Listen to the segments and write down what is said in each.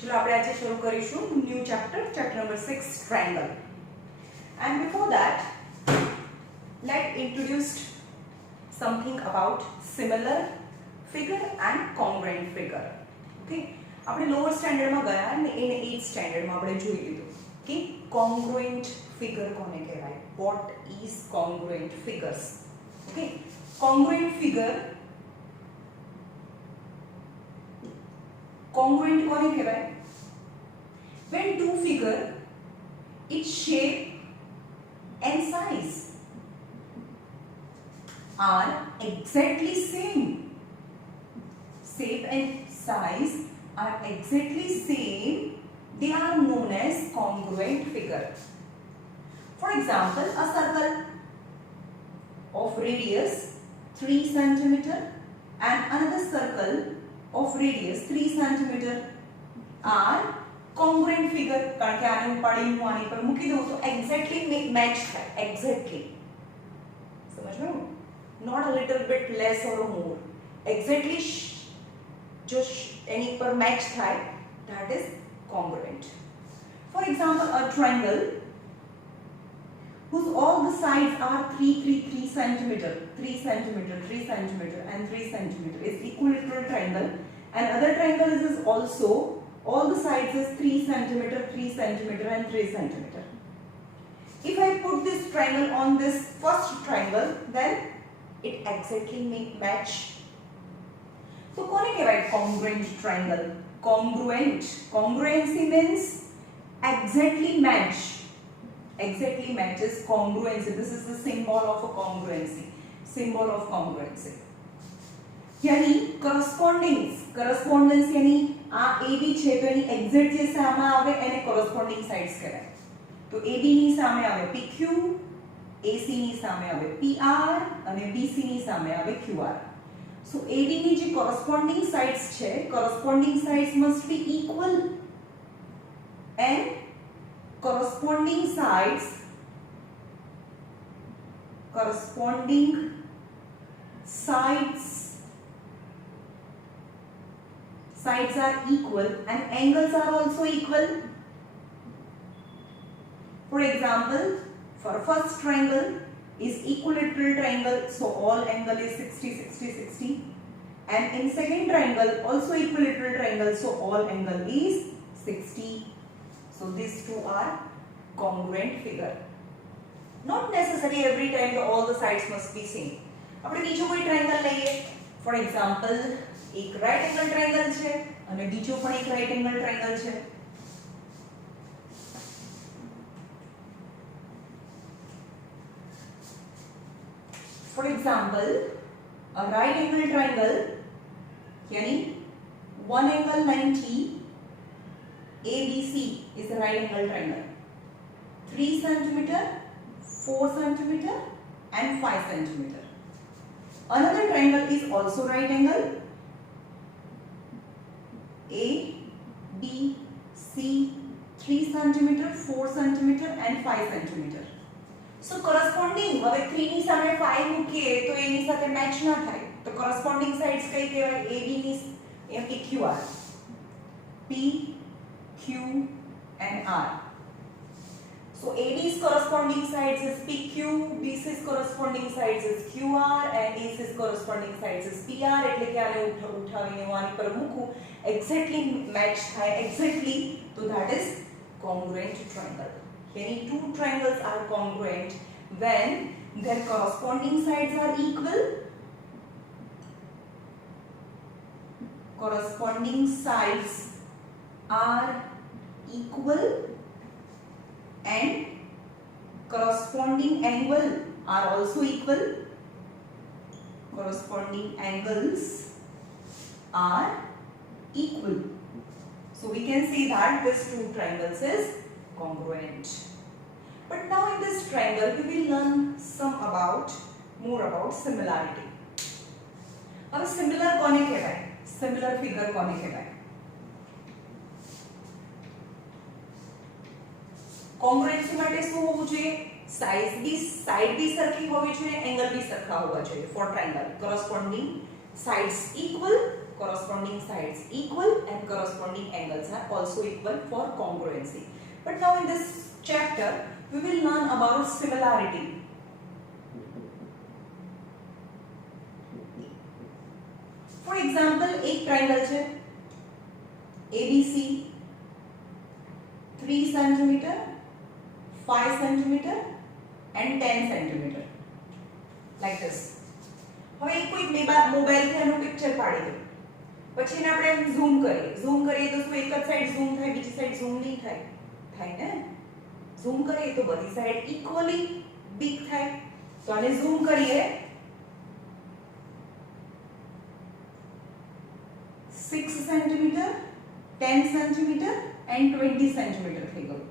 चलो આપણે આજે શરૂ કરીશું new chapter number 6 triangle. And before that, let's introduce something about similar figure and congruent figure. Okay, આપણે લોઅર સ્ટાન્ડર્ડમાં ગયા અને એને 8th સ્ટાન્ડર્ડમાં આપણે જોઈ લીધું કે congruent figure કોને કહેવાય. What is congruent figures? Okay, congruent figure congruent કોને કહેવાય? When two figure its shape and size are exactly same. Shape and size are exactly same. They are known as congruent figure. For example, a circle of radius 3 cm and another circle of radius 3 cm are congruent figure. કારણ કે આને ઉપાડીને હું આની પર મૂકી દઉં તો એક્ઝેક્ટલી મેચ થાય. એક્ઝેક્ટલી સમજ ગયું? Not a little bit less or more. Exactly જો એની પર મેચ થાય that is congruent. For example, a triangle whose all the sides are 3 cm, 3 cm, 3 cm and 3 cm is equilateral triangle, and other triangle is also all the sides is 3 cm, 3 cm and 3 cm. If I put this triangle on this first triangle, then it exactly match. So kone kehvaय congruent triangle? Congruent, congruency means exactly match. Exactly matches congruency. This is the symbol of a congruency. Symbol of congruency. यानी correspondence यानी आ AB છે તો એની એક્ઝેક્ટ જે સામે આવે એને corresponding sides કહેવાય. તો AB ની સામે આવે PQ, AC ની સામે આવે PR અને BC ની સામે આવે QR. So AB ની જે corresponding sides છે, corresponding sides must be equal and corresponding sides are equal and angles are also equal. For example, for first triangle is equilateral triangle, so all angle is 60 60 60, and in second triangle also equilateral triangle, so all angle is 60. So these two are congruent figure. Not necessarily every time all the sides must be same. આપણે બીજો કોઈ ટ્રાયંગલ લઈએ. For example, એક right angle triangle છે અને બીજો પણ એક રાઈટ એંગલ ટ્રાયંગલ છે. For example, a right angle triangle यानी one angle 90 ABC is a right angle triangle. 3 cm, 4 cm and 5 cm. Another triangle is also right angle. A, B, C, 3 cm, 4 cm and 5 cm. So corresponding હવે 3 ની સામે 5 મૂકીએ તો એની સાથે મેચ ના થાય. તો corresponding sides કઈ કહેવાય? AB ની એમ કે QR. P, Q and R. So AD's corresponding sides is PQ, BC's corresponding sides is QR and AC's corresponding sides is PR. એટલે કે આને ઉઠાવીને હું આની પર મૂકું exactly match થાય exactly, so that is congruent triangle. Any two triangles are congruent when their corresponding sides are equal. Corresponding sides are equal and corresponding angle are also equal. Corresponding angles are equal. So we can say that this two triangles is congruent. But now in this triangle we will learn more about similarity. अब similar કોને કહેવાય? Similar figure કોને કહેવાય? કોંગ્રુએન્સી માટે શું હોવું જોઈએ? સાઈડ બી સરખી હોવી જોઈએ, એંગલ બી સરખા હોવા જોઈએ. For triangle corresponding sides equal, corresponding sides equal and corresponding angles are also equal for congruency. But now in this chapter we will learn about similarity. For example, एक ट्रायंगल है ABC 3 cm, 5 cm and 10 cm like this. હવે કોઈ મોબાઈલ થી આનું પિક્ચર પાડી દો, પછી એને આપણે ઝૂમ કરીએ તો શું એક જ સાઈડ ઝૂમ થાય, બીજી સાઈડ ઝૂમ નહીં થાય ને? ઝૂમ કરીએ તો બધી સાઈડ ઇક્વલી બિગ થાય. તો આને ઝૂમ કરીએ 6 cm, 10 cm and 20 cm થઈ ગયું.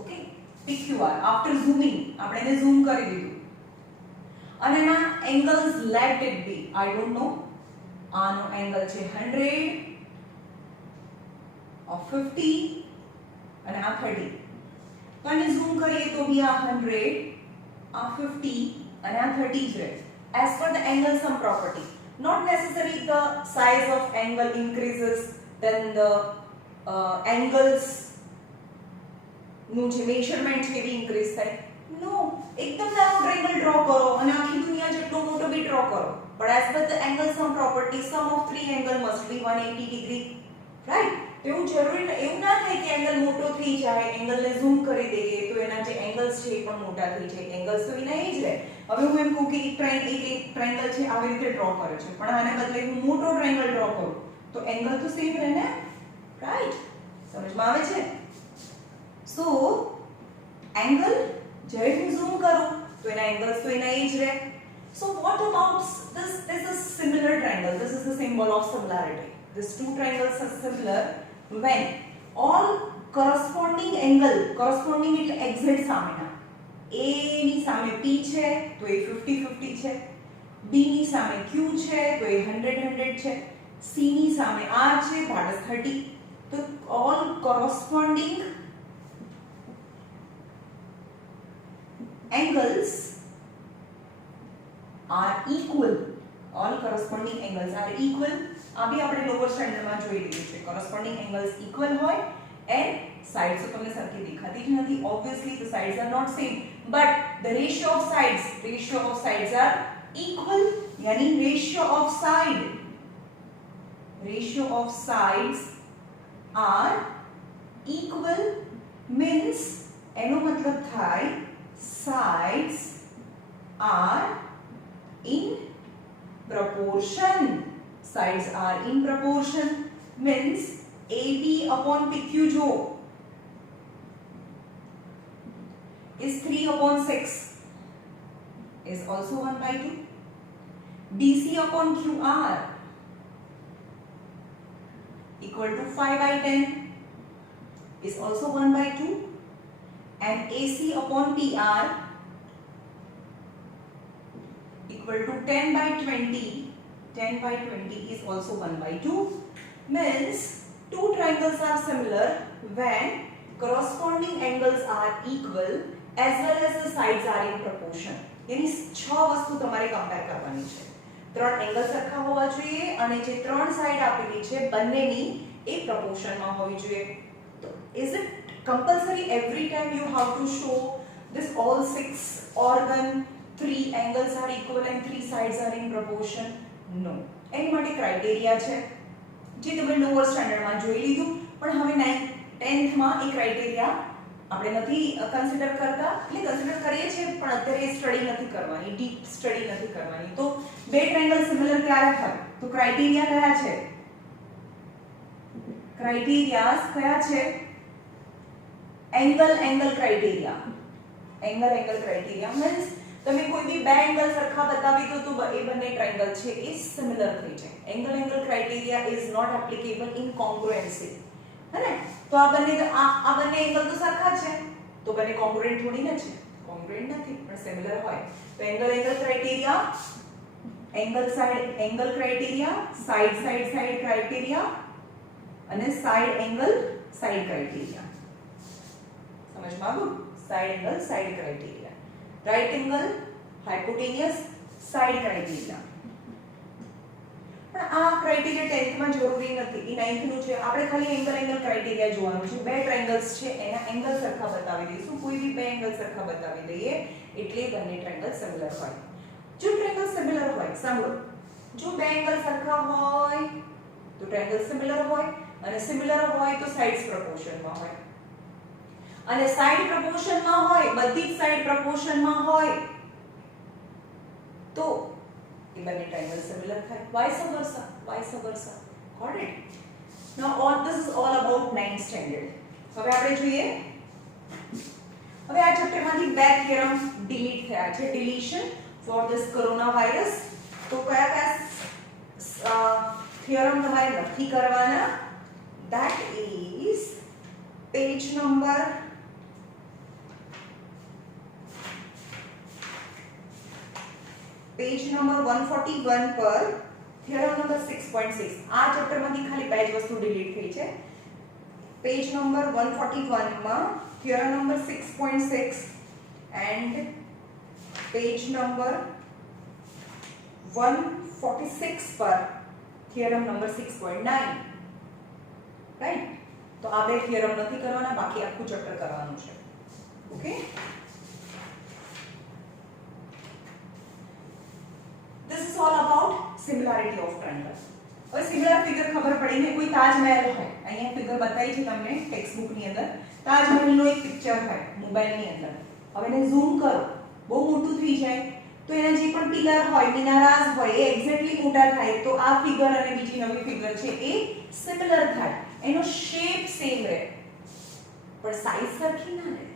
ઓકે, PQR after zooming આપણે એને ઝૂમ કરી દીધું. અને ના angles let it be, I don't know, આનો એંગલ છે 100 और 50 અને આ 30. તો આને ઝૂમ કરીએ તો બી આ 100, આ 50 અને આ 30 જ રહે. as per the angle sum property, not necessarily the size of angle increases then the angles નું જે મેઝરમેન્ટ છે એ ઇન્ક્રીઝ થાય. નો, એકદમ નાનો ટ્રાયંગલ ડ્રો કરો અને આખી દુનિયા જેટલો મોટો બી ડ્રો કરો, but as per the angle sum property sum of three angle must be 180 degree, right? તો એવું જરૂરી એવું ના થાય કે એંગલ મોટો થઈ જાય, એંગલને ઝૂમ કરી દઈએ તો એના જે એંગલ્સ છે એ પણ મોટા થઈ જાય. એંગલ્સ તો એના એ જ રહે. હવે હું એમ કહું કે એક ટ્રાયંગલ છે આવી રીતે ડ્રો કરે છે, પણ આને બદલે હું મોટો ટ્રાયંગલ ડ્રો કરું તો એંગલ તો સેમ રહે ને, રાઈટ? સમજમાં આવે છે? સો એંગલ જ્યારે હું ઝૂમ કરું તો એના એંગલ્સ તો એના એ જ રહે. So what about this is a similar triangle, this is the symbol of similarity. These two triangles are similar when all corresponding angle, corresponding એટલે એક્ઝેક્ટ સામેના, A ની સામે P છે તો એ 50 50 છે, B ની સામે Q છે તો એ 100 100 છે, C ની સામે R છે that is 30. તો all corresponding angles are equal, all corresponding angles are equal. આ બી આપણે લોઅર સ્ટાન્ડર્ડમાં જોઈ લીધું છે. corresponding angles equal હોય and sides તો તમને સરખી દેખાતી જ નથી, obviously the sides are not same, but the ratio of sides are equal. यानी ratio of sides are equal means એનો મતલબ થાય sides are in proportion. Sides are in proportion means AB upon PQ जो is 3/6 is also 1/2. BC upon QR equal to 5/10 is also 1/2. and AC upon PR equal to 10/20 is also 1/2. means two triangles are similar when corresponding angles are equal as well as the sides are in proportion. यानी 6 વસ્તુ તમારે કમ્પેર કરવાની છે. ત્રણ એંગલ સરખા હોવા જોઈએ અને જે ત્રણ સાઈડ આપેલી છે બંનેની એ પ્રપોર્શનમાં હોવી જોઈએ. તો is it compulsory every time you have to show this all 6 organ 3 angles are equal and 3 sides are in proportion? No. એની માટે ક્રાઇટેરિયા છે જે તમે લોઅર સ્ટાન્ડર્ડમાં જોઈ લીધું, પણ હવે 10th માં એ ક્રાઇટેરિયા આપણે નથી કન્સિડર કરતા, એટલે કન્સિડર કરીએ છીએ પણ અત્યારે સ્ટડી નથી કરવાની, ડીપ સ્ટડી નથી કરવાની. તો બે ટ્રાયંગલ સિમિલર ક્યારે થાય? તો ક્રાઇટેરિયા કયા છે? ક્રાઇટેરિયાસ કયા છે? Angle criteria. Angle criteria means તમે કોઈ બી બે એંગલ સરખા બતાવી દો તો એ બંને ટ્રાયંગલ છે એ સિમિલર થઈ જાય. Angle criteria is not applicable in congruency, હે ને? તો આ બંને એંગલ તો સરખા છે તો બંને કોંગ્રુએન્ટ થોડી ન છે, કોંગ્રુએન્ટ નથી પણ સિમિલર હોય. તો angle criteria, angle criteria, side criteria અને સાઈડ ક્રાઇટેરિયા. સમજમાં આવ્યું? Side criteria, right angle, hypotenuse, side criteria. પણ આ ક્રાઇટેરિયા 10th માં જરૂરી નથી, એ 9th નું છે. આપણે ખાલી એંગલ ક્રાઇટેરિયા જોવાનું છે. બે ટ્રાયંગલ્સ છે એના એંગલ સરખા બતાવી દઈશું. કોઈ બી બે એંગલ સરખા બતાવી દઈએ એટલે બંને ટ્રાયંગલ સિમિલર હોય. જો ટ્રાયંગલ સિમિલર હોય, સાંભળો, જો બે એંગલ સરખા હોય તો ટ્રાયંગલ સિમિલર હોય, અને સિમિલર હોય તો સાઇડ્સ પ્રપોર્શનમાં હોય, અને સાઇડ પ્રપોર્શનમાં હોય, બધી જ સાઇડ પ્રપોર્શનમાં હોય તો એ બંને ટ્રાયંગલ સિમિલર થાય. vice versa. Got it? Now all this is all about 9th standard. હવે આપણે જોઈએ, હવે આ ચેપ્ટરમાંથી બે થિયરમ ડિલીટ થયા છે. ડિલીશન ફોર ધીસ કોરોના વાયરસ. તો કયા થિયરમ તમારે નક્કી કરવાના? that is page number 141 પર થિયરમ નંબર 6.6. આ ચેપ્ટરમાંથી ખાલી બે જ વસ્તુ ડિલીટ થઈ છે. પેજ નંબર 141 માં theorem number 6.6 and page number 146 પર થિયરમ નંબર 6.9. રાઈટ? તો આ બે થિયરમ નથી કરવાના, બાકી આખું ચેપ્ટર કરવાનું છે. Okay? This is all about similarity of triangle. હવે સિમિલર ફિગર ખબર પડીને, કોઈ તાજમહેલ હોય, અહીંયા ફિગર બતાવી છે તમને ટેક્સ્ટ બુક ની અંદર. તાજમહેલનો એક પિક્ચર હોય મોબાઈલ ની અંદર. હવે એને ઝૂમ કરો, બહુ મોટું થઈ જાય તો એના જે પણ પિલર હોય, મિનારાસ હોય, એ એક્ઝેક્ટલી મોટા થાય. તો આ ફિગર અને બીજી નવી ફિગર છે એ સિમિલર થાય, એનો શેપ સેમ રહે પણ સાઈઝ સરખી ના રહે.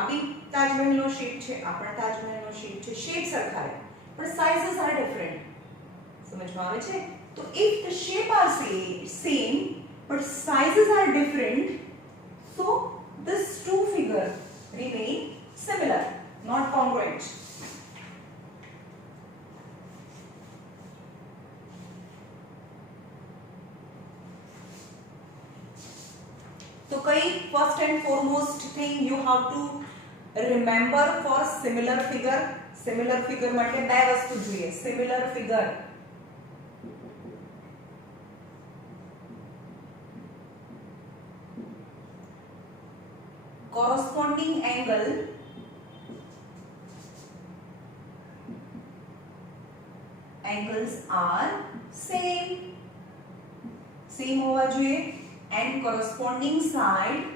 આ બી તાજમહેલનો શેપ છે, આ પણ તાજમહેલનો શેપ છે, શેપ સરખા રહે but sizes are different. સમજમાં આવે છે? તો if the shape are same but sizes are different, so this two figure remain similar, not congruent. So koi first and foremost thing you have to remember for similar figure. Similar figure માટે બે વસ્તુ જોઈએ. Similar figure corresponding angle angles are same હોવા જોઈએ, and corresponding sides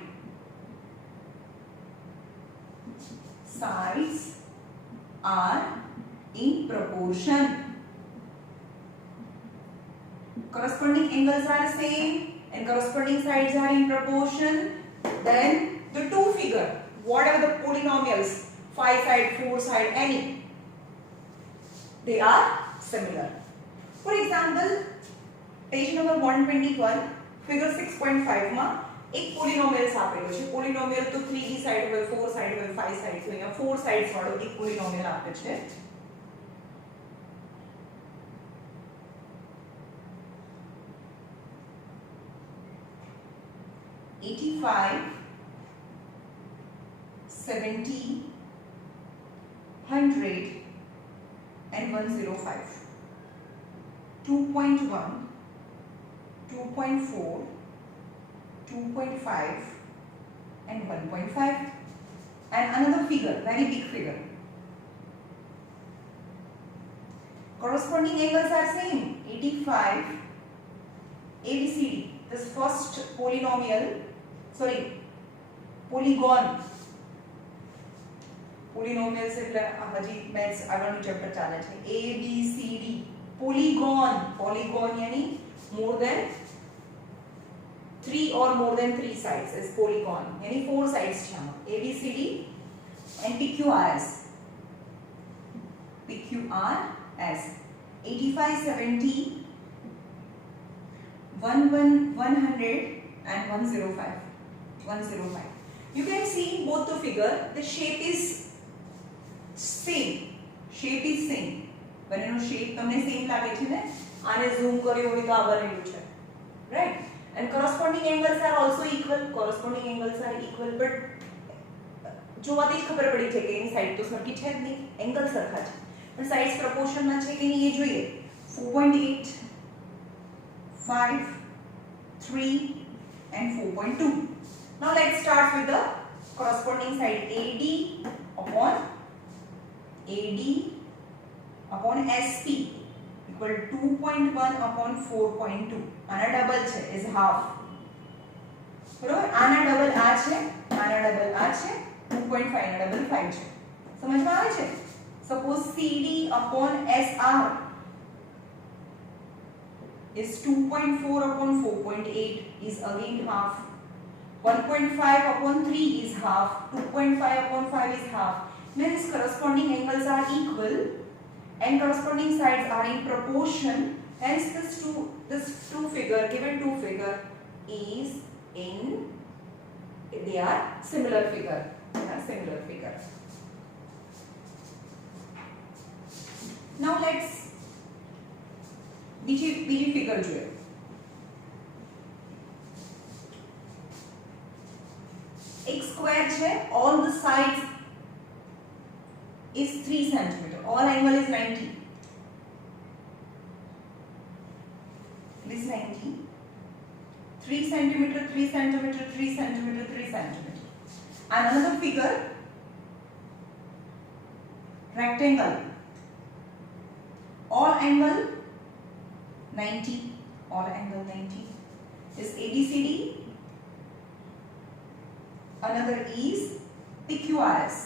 are in proportion. Corresponding angles are same and corresponding sides are in proportion. Then the two figure, whatever the polynomials, 5 side, 4 side, any, they are similar. For example, page number 121, figure 6.5 માં એક પોલિનોમિયલ્સ આપેલો છે. પોલિનોમિયલ તો 3 સાઈડ હોય, 4 સાઈડ હોય, 5 સાઈડ હોય. અહીંયા 4 સાઈડ્સ વાળો એક પોલિનોમિયલ આપે છે. $85, $70, $100 and $105. 2.1, 2.4, 2.5 and 1.5, and another figure, very big figure. Corresponding angles are same, 85, ABCD. This first polynomial, sorry, polygon. Polynomials એટલે હજી મેથ્સ આગળનું ચેપ્ટર ચાલે છે. ABCD, polygon. Polygon यानी more than 3 or more than 3 sides is polygon. यानी 4 sides છે આમાં. ABCD and PQRS. PQRS 85, 70, 100 and 105. 105. You can see both the figure. The shape is same. Shape is same. બંનેનો shape તમને સેમ લાગે છે ને? આને ઝૂમ કર્યો હોય તો આ બનેલું છે. Right? And corresponding angles are also equal. Corresponding angles are equal, but જોવાથી જ ખબર પડી છે કે એની સાઈડ તો સરખી છે જ નહીં, એંગલ સરખા છે, પણ સાઈડ્સ પ્રપોર્શનમાં છે કે નહીં એ જોઈએ. 4.8 5, 3 and 4.2. Now let's start with the corresponding side. AD upon SP equal 2.1 upon 4.2. આના ડબલ છે is half. બરોબર, આના ડબલ આ છે, આના ડબલ આ છે, 2.5 ના ડબલ 5 છે. સમજમાં આવે છે? Suppose CD upon SR is 2.4 upon 4.8 is again half. 1.5 upon 3 is half. 2.5 upon 5 is half. Means corresponding angles are equal and corresponding sides are in proportion. Hence this two figure is in, they are similar figure. Now let's બીજી ફિગર જોઈએ. એક સ્ક્વેર છે, all the sides is 3 cm, all angle is 90. It is 90. 3 cm, 3 cm, 3 cm, 3 cm. And another figure, rectangle, all angle 90, all angle 90 is ABCD. Another is PQRS.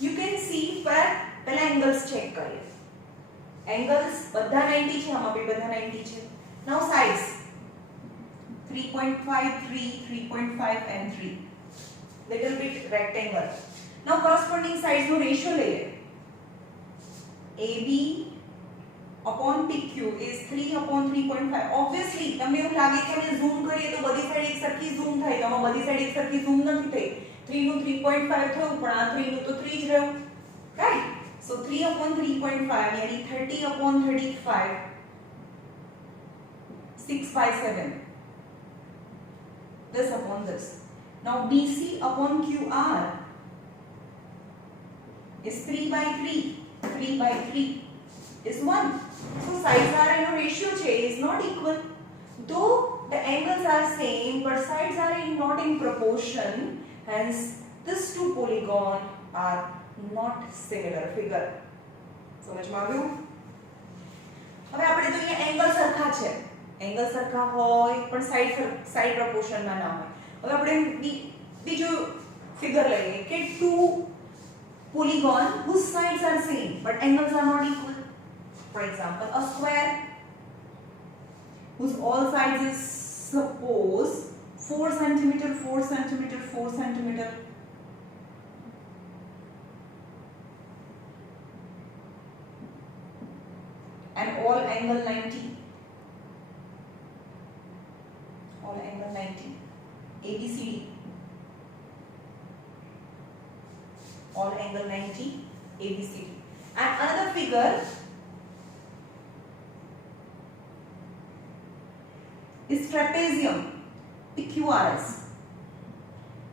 You can see पहला angles check करिए. Angles બધા 90 છે, આમાં भी બધા 90 છે. Now sides 3.5, 3, 3.5 and 3. Little bit rectangle. Now corresponding sides નો ratio લઈએ. AB upon PQ is 3 upon 3.5. Obviously તમને એવું લાગે કે અમે ઝૂમ કરીએ તો બધી સાઈડ એક સરખી ઝૂમ થાય, તો બધી સાઈડ એક સરખી ઝૂમ નથી થઈ. 3 નું 3.5 થયું, પણ આ 3 નું તો 3 જ રહ્યું, રાઈટ? So 3 upon 3.5 यानी 30 upon 35, 6 by 7. This upon this. Now BC upon QR is 3 by 3. 3 by 3 is 1. So sides are in a ratio is not equal. Though the angles are same, but sides are not in proportion. Hence, these two polygons are not similar figure. સમજમાં આવ્યું? હવે આપણે તો અહીંયા એંગલ સરખા છે. એંગલ સરખા હોય પણ સાઈડ પ્રપોર્શનમાં ના હોય. હવે આપણે બીજો ફિગર લઈએ કે two polygon whose sides are same but angles are not equal. For example, a square whose all sides is suppose 4 cm, 4 cm, 4 cm. And all angle 90. All angle 90. ABCD. All angle 90, ABCD. And another figure is trapezium, PQRS.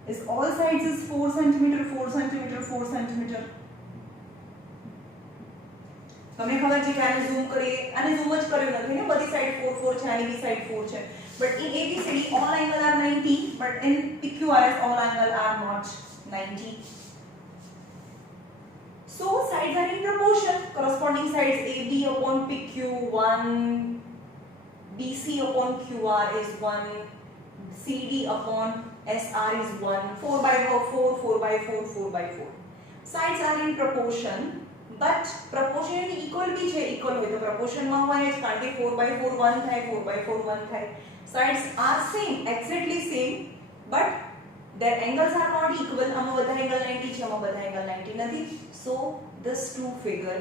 Is all sides is 4 cm, 4 cm, 4 cm. તમને ખબર છે કે આને ઝૂમ કરીએ, આને ઝૂમ જ કર્યું નથી ને, બધી સાઈડ 4 4 છે, આની બી સાઈડ 4 છે. But in ABCD all angle are 90, but in PQRS all angle are not 90. So sides are in proportion. Corresponding sides AB upon PQ 1, BC upon QR is 1, CD upon SR is 1, 4 by 4, 4 by 4, 4 by 4. Sides are in proportion, but proportion equal भी છે, equal હોય તો proportion માં હોય જ, કારણ કે 4 by 4 1 થાય, 4 by 4 1 થાય. Sides are same, exactly same, but their angles are not equal. આમાં બધા angle 90 છે, આમાં બધા angle 90 નથી. So this two figure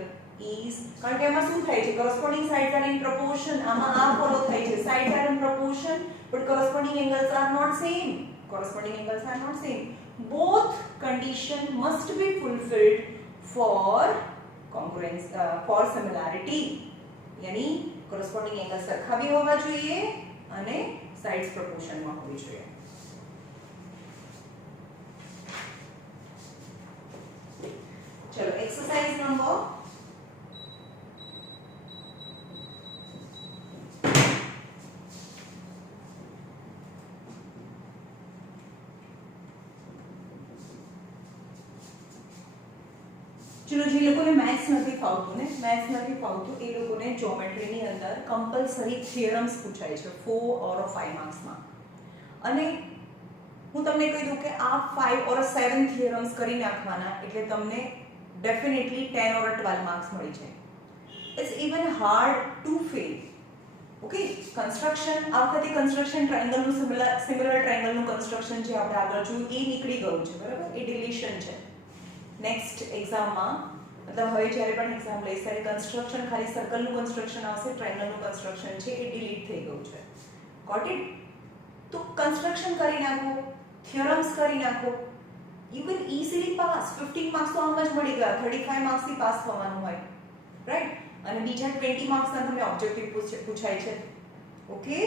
is, કારણ કે આમાં શું થાય છે, corresponding sides are in proportion. આમાં આ follow થાય છે, sides are in proportion but corresponding angles are not same. Corresponding angles are not same. Both condition must be fulfilled for congruence, for similarity. यानी corresponding angles સરખા भी હોવા જોઈએ અને sides proportion માં હોવી જોઈએ. चलो exercise number ચલો જે લોકોને મેથ્સ નથી ફાવતું ને મેથ્સ નથી ફાવતું એ લોકોને જ્યોમેટ્રીની અંદર કમ્પલસરી થિયરમ્સ પૂછાય છે 4 ઓર 5 માર્ક્સમાં અને હું તમને કહી દઉં કે આ 5 ઓર 7 થિયરમ્સ કરી નાખવાના એટલે તમને ડેફિનેટલી 10 ઓર 12 માર્ક્સ મળી જાય. It's even hard to fail. Okay, construction આ વખતે કન્સ્ટ્રક્શન ટ્રાયંગલનું સિમિલર ટ્રાયંગલનું કન્સ્ટ્રક્શન જે આપણે આગળ જોયું એ નીકળી ગયું છે, બરાબર, એ ડિલીશન છે. નેક્સ્ટ એક્ઝામમાં મતલબ હવે જ્યારે પણ એક્ઝામ લઈશ ત્યારે કન્સ્ટ્રક્શન ખાલી સર્કલનું કન્સ્ટ્રક્શન આવશે, ટ્રાયંગલનું કન્સ્ટ્રક્શન છે એ ડિલીટ થઈ ગયું છે. Got it? તો કન્સ્ટ્રક્શન કરી નાખો, થિયરમ્સ કરી નાખો, યુ કેન ઇઝીલી પાસ. 15 માર્ક્સ તો આમ જ મળી ગયા, 35 માર્ક્સથી પાસ થવાનું હોય, રાઈટ? અને બીજા 20 માર્ક્સના તમને ઓબ્જેક્ટિવ પૂછાય છે. Okay,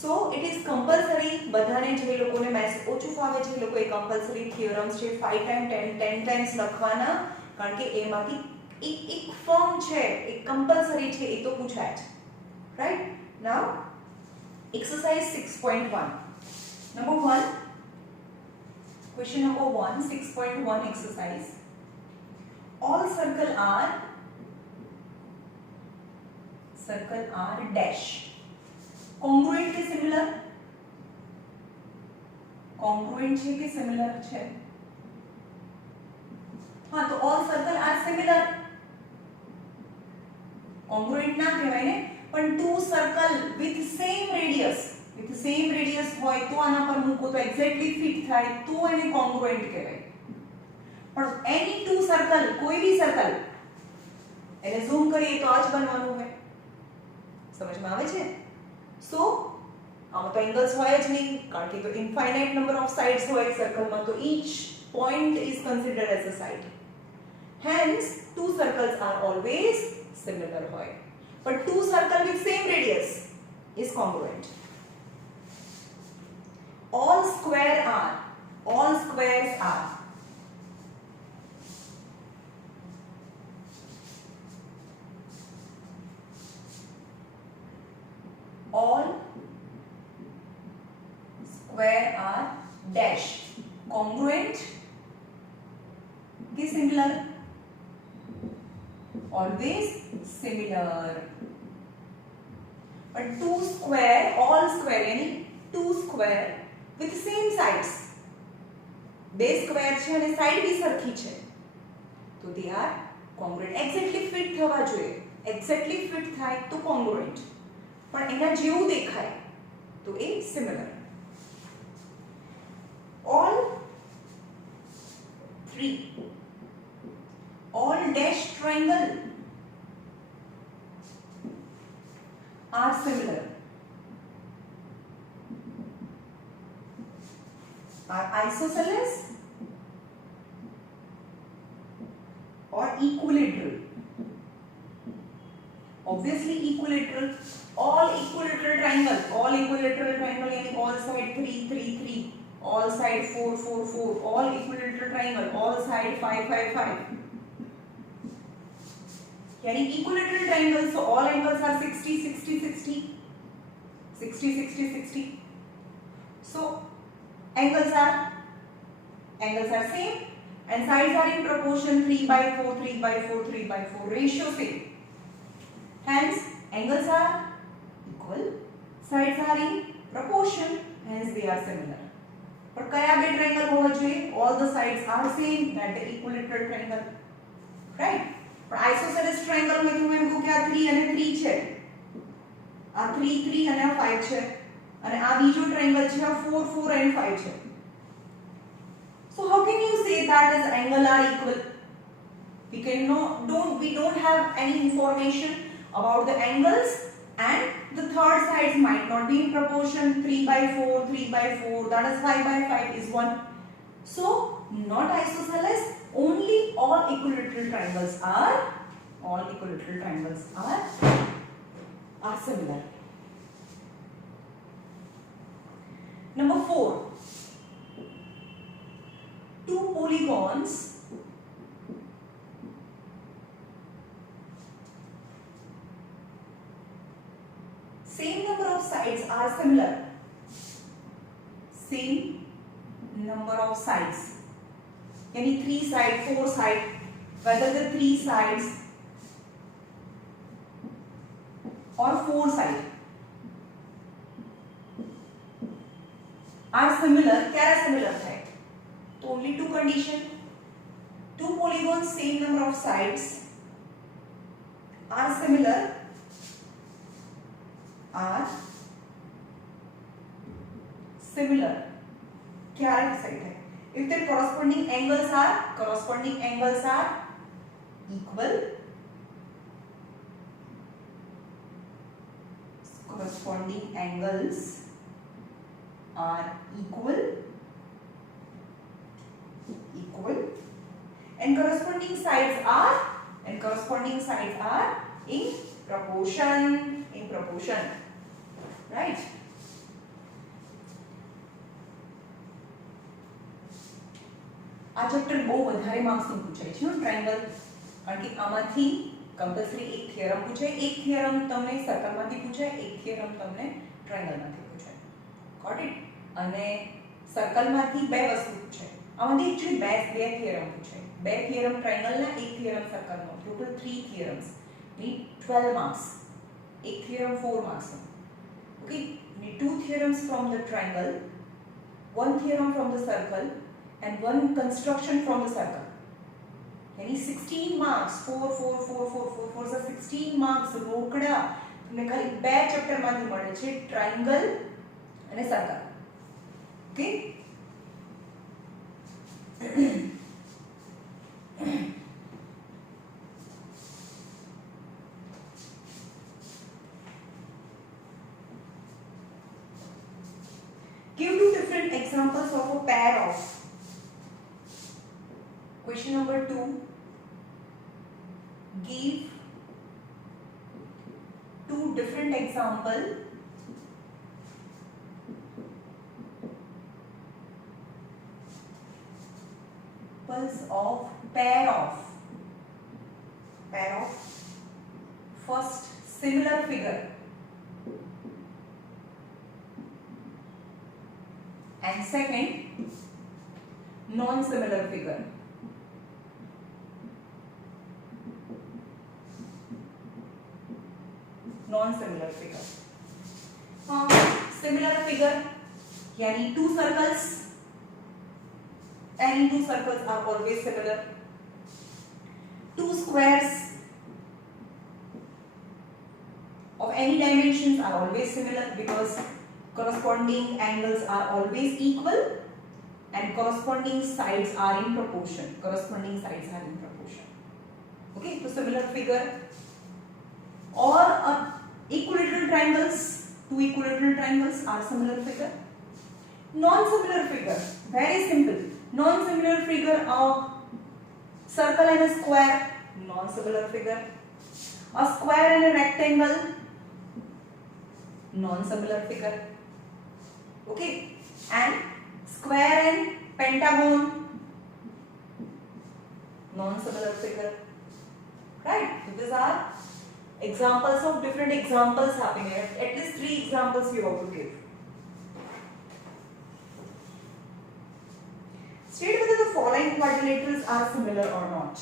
so it is compulsory. બધાને જે લોકોને મેથ્સ ઓછું ફાવે છે એ લોકોએ કમ્પલસરી થિયરમ્સ છે 5 ટાઈમ 10 ટાઈમ્સ લખવાના, કારણ કે એમાંથી એક ફોર્મ છે, એક કમ્પલસરી છે, એ તો પૂછાય છે, રાઈટ? નાઉ exercise 6.1 number 1, question number 1, 6.1 exercise. All circle are dash congruent કે similar? congruent છે કે similar છે? हाँ, तो all circle are similar. congruent ના કહેવાય ને, પણ two circle with same radius હોય તો આના પર મૂકો તો એક્ઝેક્ટલી ફિટ થાય તો એને congruent કહેવાય. પણ any two circle, કોઈ બી સર્કલ એને ઝૂમ કરીએ તો આ જ બનવાનું હોય. સમજમાં આવે છે? સો આમાં તો એંગલ્સ હોય જ નહીં, કારણ કે તો ઇન્ફાઇનાઇટ નંબર ઓફ સાઇડ્સ હોય સર્કલમાં, તો each point is considered as a side. Hence two circles are always similar હોય. But two circles with same radius is congruent. All squares are all squares are dash congruent के similar, always similar. But two square, all square यानी two square with same sides, બે સ્ક્વેર છે અને સાઈડ બી સરખી છે તો they are congruent. Exactly fit થવા જોઈએ, એક્ઝેક્ટલી ફિટ થાય તો congruent, પણ એના જેવું દેખાય તો એ similar. All dash triangle are similar. Are isosceles or equilateral? Obviously equilateral. All equilateral triangle यानी all side 3 3 3, all side 4 4 4, all equilateral triangle, all side 5 5 5. यानी equilateral triangle, so all angles are 60 60 60 60 60 60. So angles are same and sides are in proportion 3/4 3/4 3/4, ratio same. Hence angles are equal, sides are in proportion, hence they are similar. पर कया बे ट्रायंगल होवा જોઈએ? All the sides are same, that the equilateral triangle, right? पर isosceles triangle में तो એમ કહું કે આ 3 અને 3 છે, આ 3 3 અને આ 5 છે, અને આ બીજો ટ્રાયંગલ છે આ 4 4 and 5 છે. So how can you say that as angle are equal? We don't have any information about the angles, and the third sides might not be in proportion. 3/4 3/4, that is 5/5 is 1. So not isosceles, only all equilateral triangles are similar. Number 4, two polygons same number of sides are similar. Same number of sides यानी 3 side 4 side whether the 3 sides or 4 sides are similar. ક્યારે similar થાય? તો only two condition. Two polygons same number of sides are similar. ક્યારે decide થાય? If their corresponding angles are equal. Corresponding angles are equal and corresponding sides are in proportion, right? આ ચેપ્ટર બહુ વધારે માર્ક્સ નું પૂછાય છે ટ્રાયંગલ, કારણ કે આમાંથી કમ્પલસરી એક થિયરમ પૂછાય, એક થિયરમ તમને સર્કલમાંથી પૂછાય, એક થિયરમ તમને ટ્રાયંગલમાંથી પૂછાય. Got it? અને સર્કલમાંથી બે વસ્તુ પૂછાય, આમાંથી એક્ચ્યુઅલી બે થિયરમ પૂછાય, બે થિયરમ ટ્રાયંગલના, એક થિયરમ સર્કલનો, ટોટલ 3 થિયરમ્સ ની 12 માર્ક્સ, એક થિયરમ 4 માર્ક્સ. ઓકે, ની 2 theorems from the triangle, 1 theorem from the circle and 1 construction from the circle. यानी 16 marks, 4 so 16 marks રોકડા તમને ખાલી બે ચેપ્ટર માંથી મળે છે, ટ્રાયંગલ અને circle. Okay, give 2 different examples of a pair of. Question number 2. Give 2 different examples of pair of. First, similar figure, and second, non-similar figure. Non-similar figure. Similar figure यानी 2 circles. Any 2 circles are always similar. 2 squares of any dimensions are always similar because corresponding angles are always equal and corresponding sides are in proportion. Okay, so similar figure. Or equilateral triangles, 2 equilateral triangles are similar figure. Non-similar figure, very simple. Non-similar figure of circle and a square, non-similar figure. A square and a rectangle, non-similar figure. Okay, and square and pentagon, non-similar figure. Right? So these are examples of different examples happening. At least 3 examples you have to give. State whether the following quadrilaterals are similar or not.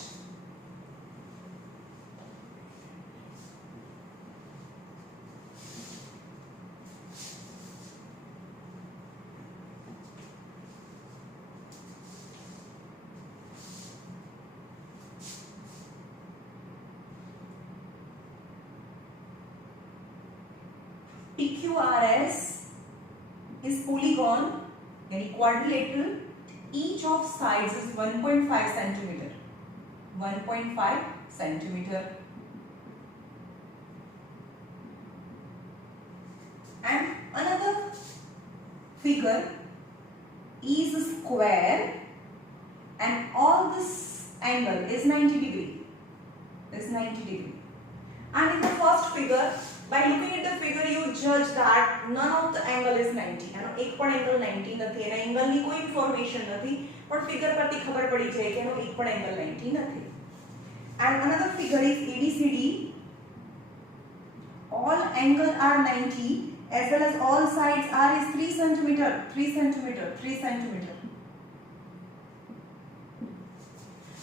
PQRS is polygon, यानी quadrilateral. Each of sides is 1.5 centimeter. 1.5 centimeter. And another figure is a square, and all this angle is 90 degree. And in the first figure, by looking at the figure, you judge that none of the angle is 90. એનો એક પણ angle 90 નથી, એના angle ની કોઈ information નથી, પણ figure પરથી ખબર પડી જાય કે એનો એક પણ angle 90 નથી. And another figure is ABCD. All angle are 90 as well as all sides are is 3 centimeter.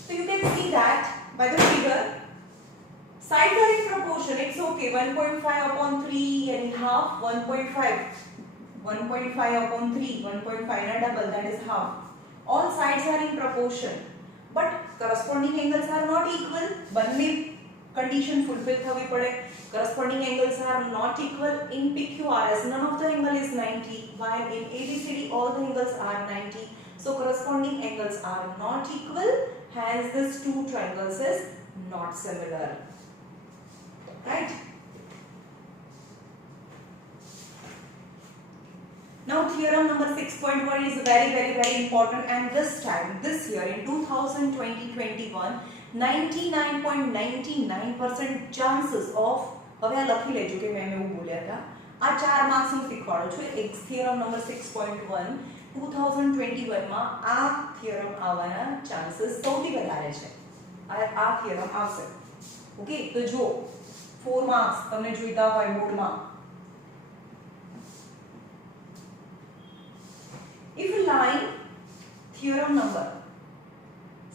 So you can see that by the figure. Sides are in proportion, it's okay. 1.5 upon 3 and half, 1.5. 1.5 upon 3, 1.5 na double, that is half. All sides are in proportion, but corresponding angles are not equal. બંને condition fulfill થવી પડે. Corresponding angles are not equal. In PQRS, none of the angle is 90, while in ABCD all the angles are 90. So corresponding angles are not equal. Hence, these two triangles is not similar. Right? Now theorem number 6.1 is very important, and this time, this year in 2020-21, 99.99% chances of, હવે આ લખી લેજો કે મેં એવું બોલ્યા હતા. આ 4 માર્ક્સ હું શીખવાડું છું. એક theorem number 6.1 2021 માં આ theorem આવવાના chances સૌથી વધારે છે. આ theorem આવશે. ઓકે, તો જો 4 માર્ક્સ તમને જોઈતા હોય બોર્ડમાં. If a line, theorem number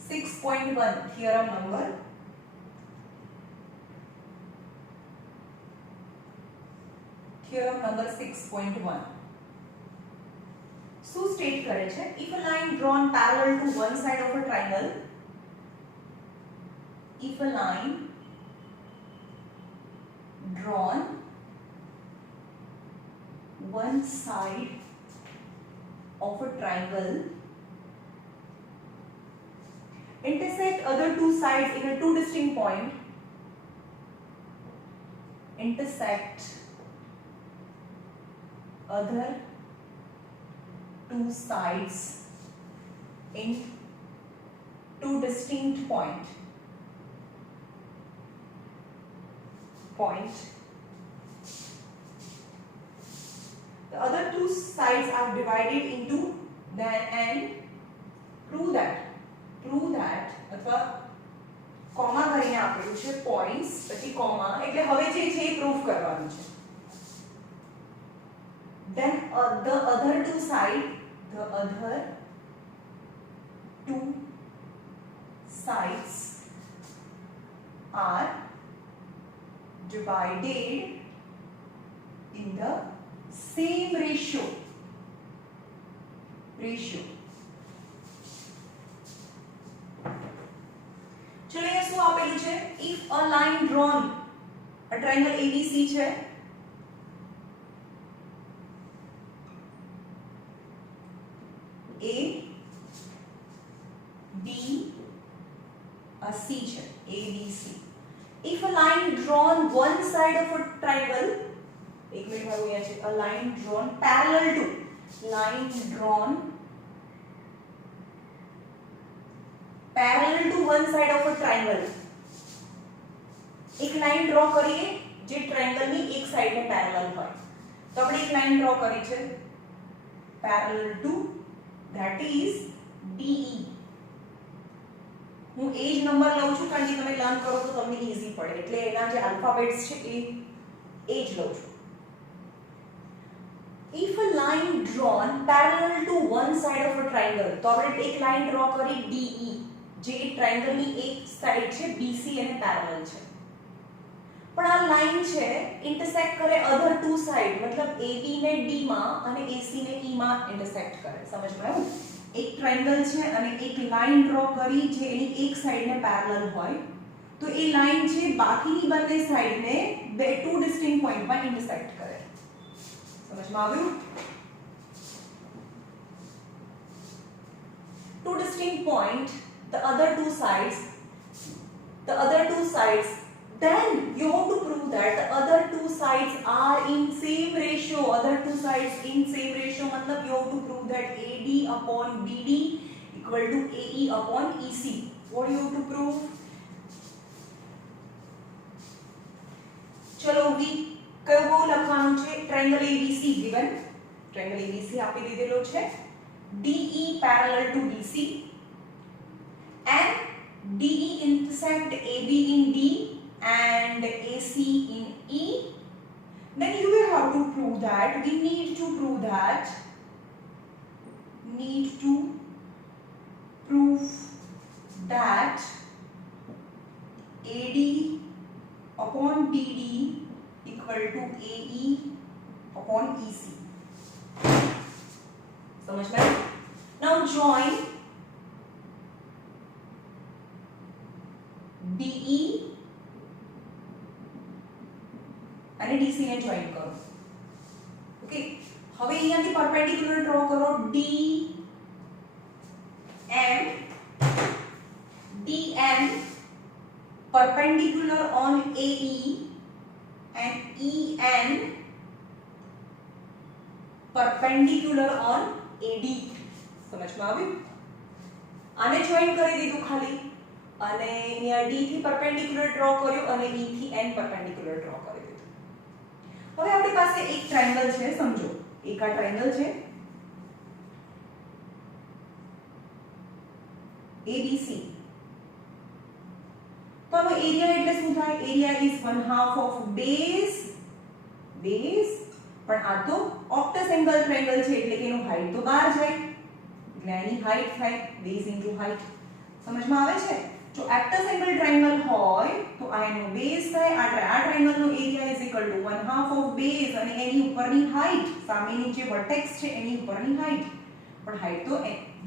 6.1, theorem number theorem number 6.1 શું સ્ટેટ કરે છે? If a line drawn parallel to one side of a triangle, if a line drawn one side of a triangle intersect other two sides in a two distinct point, intersect other two sides in two distinct point. The other two sides are divided into that, and prove that અથવા કોમા કરીને આપેલું છે પોઈન્ટ્સ પછી કોમા એટલે હવે જે છે એ પ્રૂફ કરવાનું છે. Then the other two sides are divided in the same ratio. ચલો અહીંયા શું આપેલું છે? If a line drawn, a triangle ABC છે, A B C છે, ABC. If a line drawn one side of a triangle, एक मिनट में यहाँ છે, a line drawn parallel to one side of a triangle. एक लाइन ड्रॉ करिए જે ટ્રાયંગલ ની એક સાઈડ ને પેરેલલ હોય. તો આપણે એક લાઈન ડ્રો કરી છે parallel to, that is DE. હું એ જ નંબર લઉં છું કારણ કે તમે લર્ન કરો તો તમને ઈઝી પડે, એટલે એના જે આલ્ફાબેટ્સ છે એ જ લઉં છું. If a line drawn parallel to one side of a triangle, તો આપણે એક લાઈન ડ્રો કરી DE જે ટ્રાયંગલ ની એક સાઈડ છે BC અને પેરેલલ છે. પણ આ લાઈન છે ઇન્ટરસેક્ટ કરે અધર ટુ સાઈડ, मतलब AB ને D માં અને AC ને E માં ઇન્ટરસેક્ટ કરે. સમજમાં આવ્યું? એક ટ્રાયંગલ છે અને એક લાઈન ડ્રો કરી જે એની એક સાઈડ ને પેરેલલ હોય, તો એ લાઈન છે બાકીની બંને સાઈડ ને બે ટુ ડિસ્ટિંક્ટ પોઈન્ટ માં ઇન્ટરસેક્ટ કરે. સમજમાં આવ્યું? Two distinct point, the other two sides, then you have to prove that the other two sides are in same ratio. Other two sides in same ratio मतलब you have to prove that AD upon BD equal to AE upon EC. What do you have to prove? चलो भी कयो લખવાનું છે? triangle ABC given, triangle ABC આપી દીધેલો છે. DE parallel to BC and DE intersect AB in D and AC in E. Then you will have to prove that, we need to prove that AD upon BD equal to AE upon EC. समझ में? Now join BE અને DC ને જોઈન કરો. ઓકે, હવે અહીંયાથી perpendicular draw કરો. DM perpendicular on AE and EN perpendicular on AD. સમજમાં આવ્યું? આને જોઈન કરી દીધું ખાલી, અને અહીંયા D થી પરપેન્ડિક્યુલર ડ્રો કર્યું અને E થી N પરપેન્ડિક્યુલર ડ્રો કરી દીધું. હવે આપણી પાસે એક ટ્રાયેંગલ છે, સમજો. એક આ ટ્રાયેંગલ છે ABC. તો આનો એરિયા એટલે શું થાય? Area is 1/2 of base. પણ આ તો ઓક્ટસ એંગલ ટ્રાયેંગલ છે એટલે કે એનું હાઈટ તો બહાર જાય, એટલે એની હાઈટ થાય બેઝ ઇન્ટુ હાઈટ. સમજમાં આવે છે? જો એક્ટસ એંગલ ટ્રાયેંગલ હોય તો આ એનો બેઝ થાય. આ ટ્રાયેંગલનો area is equal to 1/2 of base અને એની ઉપરની હાઈટ, સામેની જે વર્ટેક્સ છે એની ઉપરની હાઈટ, પણ હાઈટ તો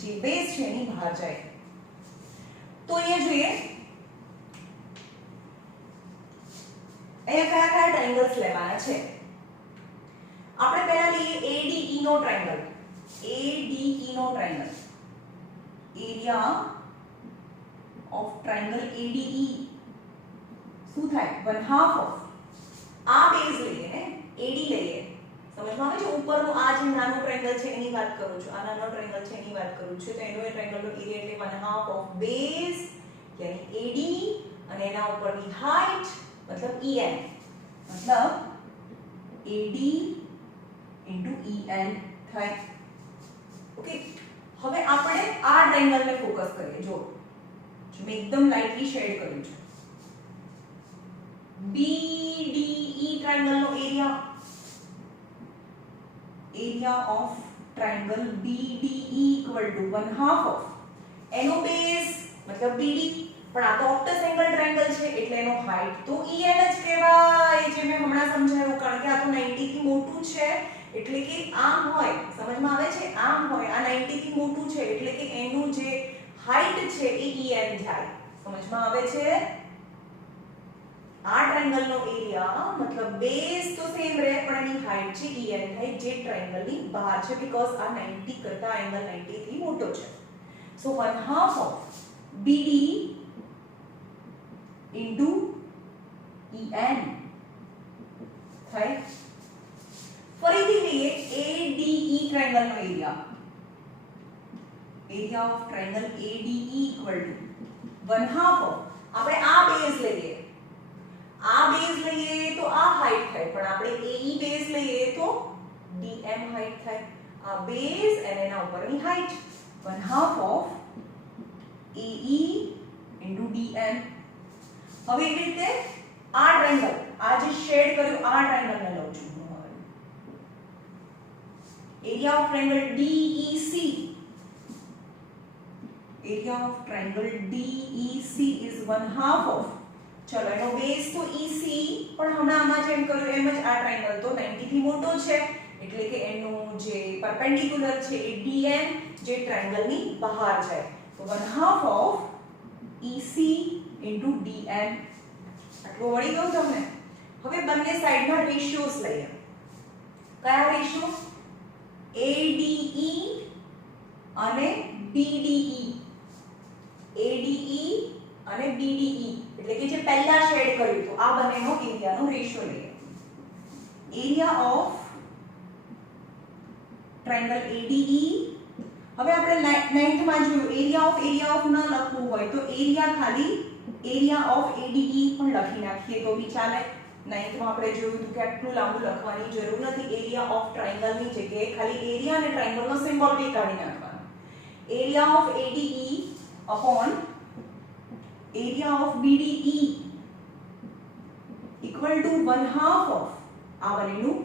જે બેઝ છે એની બહાર જાય. તો અહીંયા જોઈએ, અહીંયા કયા ટ્રાયેંગલ્સ લેવાના છે. આપણે પહેલા લઈએ ADE નો ટ્રાયેંગલ. ADE નો triangle, area of triangle ADE શું થાય? 1/2 ઓફ આ બેઝ લઈએ ને, AD લઈએ. સમજમાં આવે છે? ઉપરનું આ જે નાનું ટ્રાયેંગલ છે એની વાત કરું છું, આ નાનો ટ્રાયેંગલ છે એની વાત કરું છું. તો એનો એ ટ્રાયેંગલનો એરિયા એટલે 1/2 ઓફ બેઝ યાની AD અને એના ઉપરની હાઈટ मतलब EN, मतलब AD into EN થાય. ઓકે, હવે આપણે આ ટ્રાયેંગલને ફોકસ કરીએ. જો મેં એકદમ લાઇટલી શેડ કર્યું છે. BDE ટ્રાયેંગલનો area of triangle BDE equal to 1/2 of એનો બેઝ मतलब BD, પણ આ તો ઓક્ટસ એંગલ ટ્રાયેંગલ છે એટલે એનો હાઈટ તો EN જ કહેવાય, જે મેં હમણાં સમજાવ્યું. કારણ કે આ તો 90 થી મોટું છે એટલે કે આમ હોય, સમજમાં આવે છે? આમ હોય, આ 90 થી મોટું છે એટલે કે એનું જે હાઈટ છે એ EN થાય. સમજમાં આવે છે? આ ટ્રાયેંગલનો એરિયા મતલબ બેઝ તો સેમ રહે પણ એની હાઈટ છે EN થાય, જે ટ્રાયેંગલની બહાર છે, બીકોઝ આ 90 કરતા એંગલ 90 થી મોટો છે. So 1/2 of BD into EN થાય. ફરીથી લઈએ ADE ટ્રાયેંગલનો area of triangle ADE equal to 1/2 of આપણે આ બેઝ લઈએ. આ બેઝ લઈએ તો આ હાઈટ થાય, પણ આપણે AE બેઝ લઈએ તો DM હાઈટ થાય. આ બેઝ અને એના ઉપરની હાઈટ 1/2 ઓફ AE into DM. હવે એવી રીતે આ ટ્રાયેંગલ, આ જે શેડ કર્યું આ ટ્રાયેંગલને લઉં છું. Area of triangle DEC, area of triangle DEC is 1/2 ઓફ, ચલો એનો બેઝ તો EC, પણ હમણાં આમાં જેમ કર્યું એમ જ આ ટ્રાયેંગલ તો 90 થી મોટો છે એટલે કે એનું જે પરપેન્ડિક્યુલર છે એ DM જે ટ્રાયેંગલની બહાર જાય. તો 1/2 ઓફ EC into DM. આટલું વળી ગયું તમને? હવે બંને સાઈડના રેશિયોઝ લઈએ. કયા રેશિયો? ADE અને BDE. ADE અને BDE એટલે કે જે પહેલા શેડ કર્યું તો આ બંનેનો એરિયાનો રેશિયો લઈએ. એરિયા ઓફ ટ્રાયેંગલ ADE, હવે આપણે 9th માં જોયું એરિયા ઓફ ન લખવું હોય તો એરિયા ખાલી એરિયા ઓફ ADE પણ લખી નાખીએ તો બી ચાલે. 9th માં આપણે જોયું હતું કે આટલું લાંબુ લખવાની જરૂર નથી. એરિયા ઓફ ટ્રાયેંગલની જગ્યાએ ખાલી એરિયા અને ટ્રાયેંગલનો સિમ્બોલ બી કાઢી નાખવાનો. Area of ADE upon area of BDE equal to 1/2 of આ બંનેનું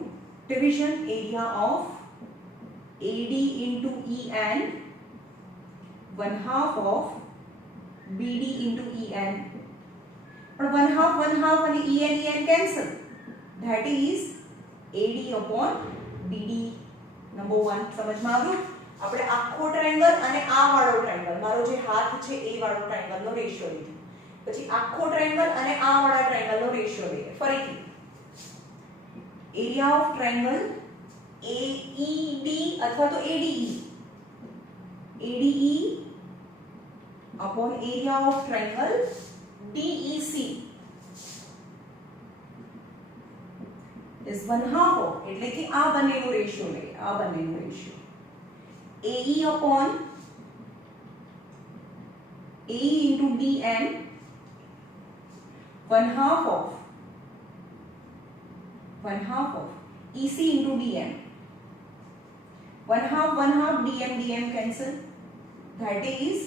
division area of AD into EN 1/2 of BD into EN. પણ 1/2 અને en cancel. That is AD upon BD. Number 1 સમજમાં આવ્યું? આપણે આખો ટ્રાયેંગલ અને આ વાળો ટ્રાયેંગલ, મારો જે હાથ છે એ વાળો ટ્રાયેંગલ નો રેશિયો લીધો. પછી આખો ટ્રાયેંગલ અને આ વાળા ટ્રાયેંગલ નો રેશિયો લઈએ. ફરીથી એરિયા ઓફ ટ્રાયેંગલ AED અથવા તો ADE upon area of triangle DEC is 1/2 of, એટલે કે આ બંનેનો રેશિયો લઈએ, આ બંનેનો ratio AE upon AE into DM 1/2 of EC into DM. 1/2 DM cancel. That is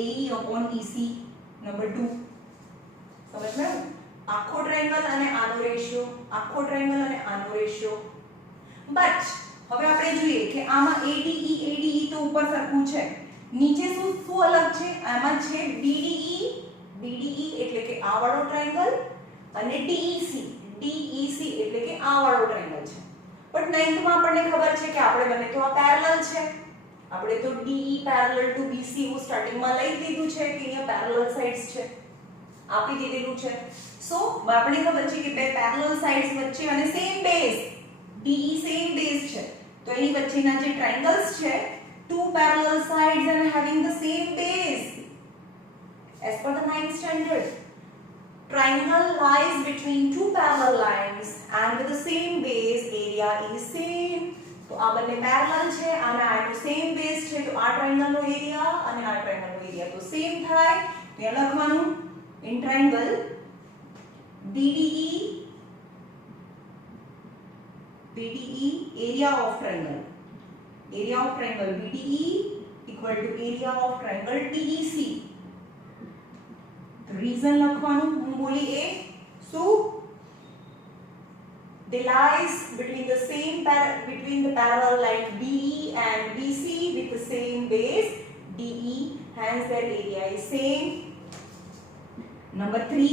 AE upon EC. Number 2. समझ में? આખો ટ્રાયેંગલ અને આનો રેશિયો, આખો ટ્રાયેંગલ અને આનો રેશિયો. બટ હવે આપણે જોઈએ કે આમાં ADE તો ઉપર સરખું છે, નીચે શું અલગ છે? આમાં છે BDE એટલે કે આ વાળો ટ્રાયેંગલ અને DEC એટલે કે આ વાળો ટ્રાયેંગલ છે. બટ 9th માં આપણને ખબર છે કે આપણે બંને તો આ પેરેલલ છે. આપણે તો DE પેરેલલ ટુ BC હું સ્ટાર્ટિંગ માં લઈ લીધું છે કે અહીંયા પેરેલલ સાઇડ્સ છે, આપી દીધેલું છે. સો આપણે ખબર છે કે બે પેરેલલ સાઇડ્સ વચ્ચે અને same base DE same base છે, તો એની વચ્ચેના જે ટ્રાયેંગલ્સ છે, two parallel sides and having the same base as per the 9th standard. Triangle lies between two parallel lines and with the same base, area is same. તો આ બંને પેરેલલ છે અને આનો સેમ બેઝ છે, તો આ ટ્રાયેંગલ નો એરિયા અને આ ટ્રાયેંગલ નો એરિયા તો સેમ થાય. તો એ લખવાનું in triangle BDE area of triangle BDE equal to area of triangle DEC. Reason લખવાનું હું બોલી એ શું? They lies between the parallel line BE and BC with the same base DE, hence their area is same. Number 3,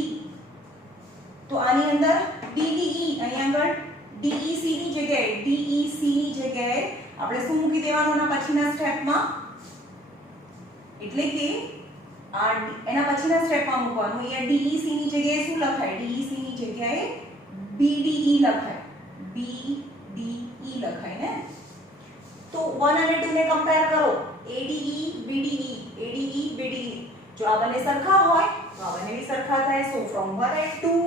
તો આની અંદર BDE અહીં આગળ DEC ની જગ્યાએ આપણે શું મૂકી દેવાનું એના પછીના સ્ટેપમાં? એટલે કે આ એના પછીના સ્ટેપમાં મૂકવાનું. અહીંયા DEC ની જગ્યાએ શું લખાય? DEC ની જગ્યાએ BDE લખાય, BDE લખાય ને. તો 1 અને 2 ને કમ્પેર કરો. ADE BDE જો આ બંને સરખા હોય તો આ બંને બી સરખા થાય. સો ફ્રોમ 1 and 2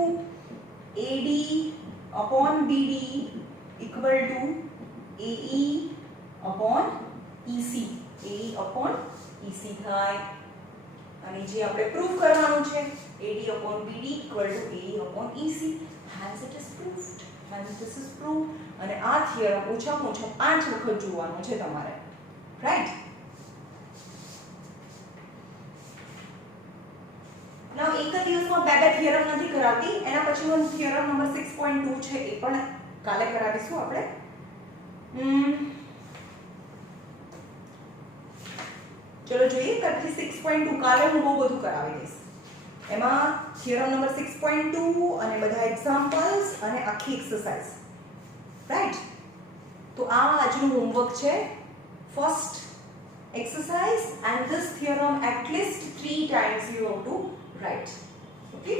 AD upon BD equal to AE upon EC થાય. અને જે આપણે પ્રૂફ કરવાનું છે AD upon BD equal to AE upon EC, hence it is proved. Hence this is proved. અને આ થિયરમ ઓછામાં ઓછા 5 વખત જોવાનું છે તમારે, રાઈટ? નાઉ એક જ દિવસમાં બે થિયરમ નથી કરાવતી, એના પછીનો થિયરમ નંબર 6.2 છે એ પણ કાલે કરાવીશું આપણે. ચલો જોઈએ. પછી 6.2 કાલે હું બહુ બધું કરાવી દઈશ. એમાં થિયરમ નંબર 6.2 અને બધા એક્ઝામ્પલ્સ અને આખી એક્સરસાઇઝ, રાઈટ? તો આ આજનું હોમવર્ક છે. First exercise, and this theorem at least 3 times you have to write. Okay.